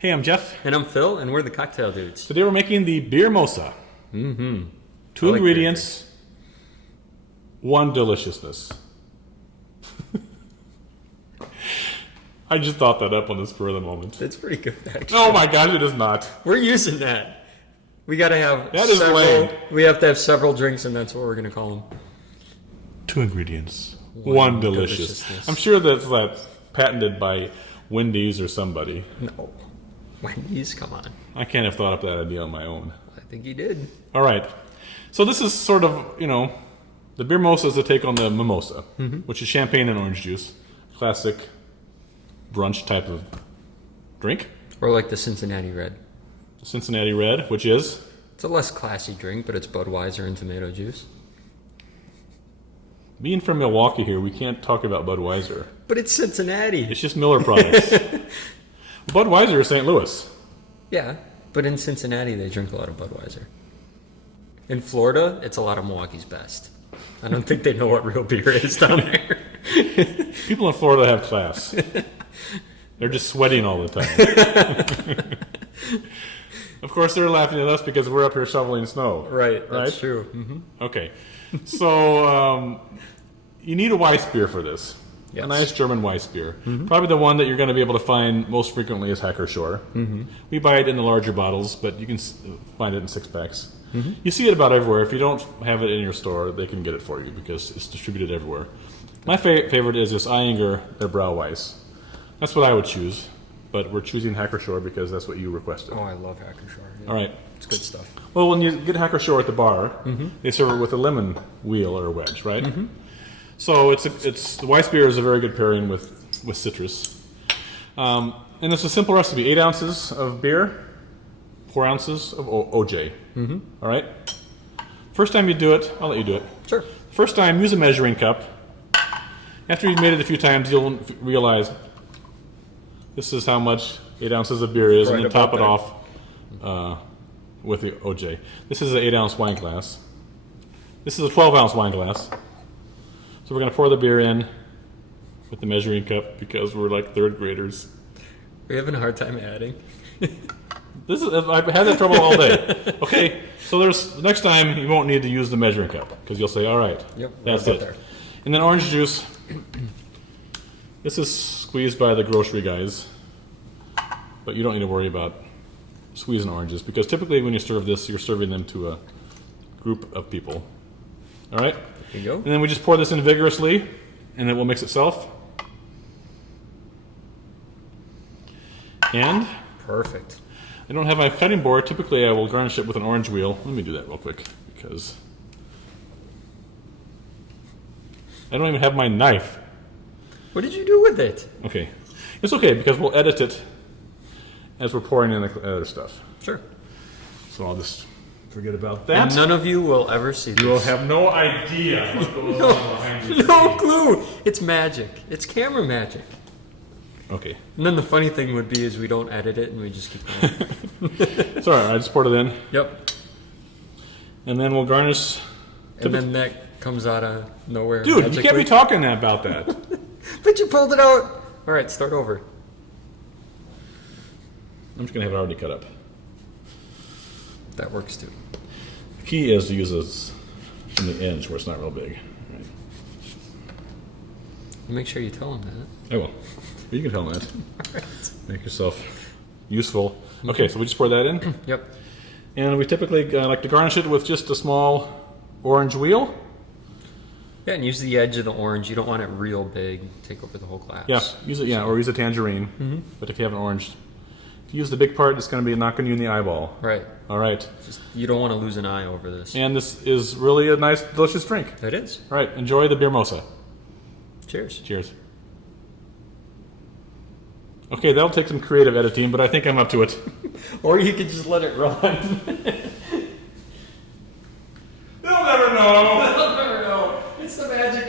Hey, I'm Jeff. And I'm Phil, and we're the Cocktail Dudes. Today we're making the Beer-Mosa. Mm-hmm. Two ingredients, one deliciousness. I just thought that up on the spur of the moment. That's pretty good, actually. Oh my gosh, it is not. We're using that. We gotta have That is lame. We have to have several drinks, and that's what we're gonna call them. Two ingredients, one deliciousness. I'm sure that's patented by Wendy's or somebody. No. Wendy's, come on. I can't have thought up that idea on my own. I think he did. All right. So this is sort of, the Beer-Mosa is a take on the mimosa, which is champagne and orange juice. Classic brunch type of drink. Or like the Cincinnati Red. The Cincinnati Red, which is? It's a less classy drink, but it's Budweiser and tomato juice. Being from Milwaukee here, we can't talk about Budweiser. But it's Cincinnati. It's just Miller products. Budweiser is St. Louis. Yeah, but in Cincinnati, they drink a lot of Budweiser. In Florida, it's a lot of Milwaukee's Best. I don't think they know what real beer is down there. People in Florida have class. They're just sweating all the time. Of course, they're laughing at us because we're up here shoveling snow. Right, that's true. Mm-hmm. Okay. So, you need a Weiss beer for this. Yes. A nice German Weiss beer. Mm-hmm. Probably the one that you're going to be able to find most frequently is Hacker Shore. Mm-hmm. We buy it in the larger bottles, but you can find it in 6-packs. Mm-hmm. You see it about everywhere. If you don't have it in your store, they can get it for you because it's distributed everywhere. My favorite is this Eyinger, their Brau Weiss. That's what I would choose, but we're choosing Hacker Shore because that's what you requested. Oh, I love Hacker Shore. Yeah. All right. It's good stuff. Well, when you get Hacker Shore at the bar, they serve it with a lemon wheel or wedge, right? Mm-hmm. So the Weiss beer is a very good pairing with citrus. And it's a simple recipe: 8 ounces of beer, 4 ounces of OJ. Mm-hmm. All right. First time you do it, I'll let you do it. Sure. First time, use a measuring cup. After you've made it a few times, you'll realize this is how much 8 ounces of beer is, right, and then top it off with the OJ. This is an 8-ounce wine glass. This is a 12-ounce wine glass. So we're going to pour the beer in with the measuring cup because we're like third graders. We're having a hard time adding. I've had that trouble all day. Okay, so next time you won't need to use the measuring cup because you'll say, all right, yep, that's it. There. And then orange juice. This is squeezed by the grocery guys, but you don't need to worry about squeezing oranges because typically when you serve this, you're serving them to a group of people. All right? There you go. And then we just pour this in vigorously, and it will mix itself. And perfect. I don't have my cutting board. Typically, I will garnish it with an orange wheel. Let me do that real quick because I don't even have my knife. What did you do with it? Okay. It's okay because we'll edit it as we're pouring in the other stuff. Sure. So I'll just forget about that. And none of you will ever see this. You will have no idea what goes on behind you. No clue. It's magic. It's camera magic. Okay. And then the funny thing would be is we don't edit it and we just keep going. It's all right. I just poured it in. Yep. And then we'll garnish. And then that comes out of nowhere. Dude, magically. You can't be talking about that. But you pulled it out. All right, start over. I'm just going to have it already cut up. That works too. The key is to use this in the edge where it's not real big. Right. Make sure you tell him that. I will. You can tell him that. Right. Make yourself useful. Okay, so we just pour that in. Yep. And we typically like to garnish it with just a small orange wheel. Yeah, and use the edge of the orange. You don't want it real big. Take over the whole glass. Yeah, use it. Yeah, or use a tangerine. Mm-hmm. But if you have an orange, if you use the big part, it's going to be knocking you in the eyeball. Right. All right. You don't want to lose an eye over this. And this is really a nice, delicious drink. It is. All right. Enjoy the Beer-Mosa. Cheers. Cheers. Okay, that'll take some creative editing, but I think I'm up to it. Or you could just let it run. They'll never know. They'll never know. It's the magic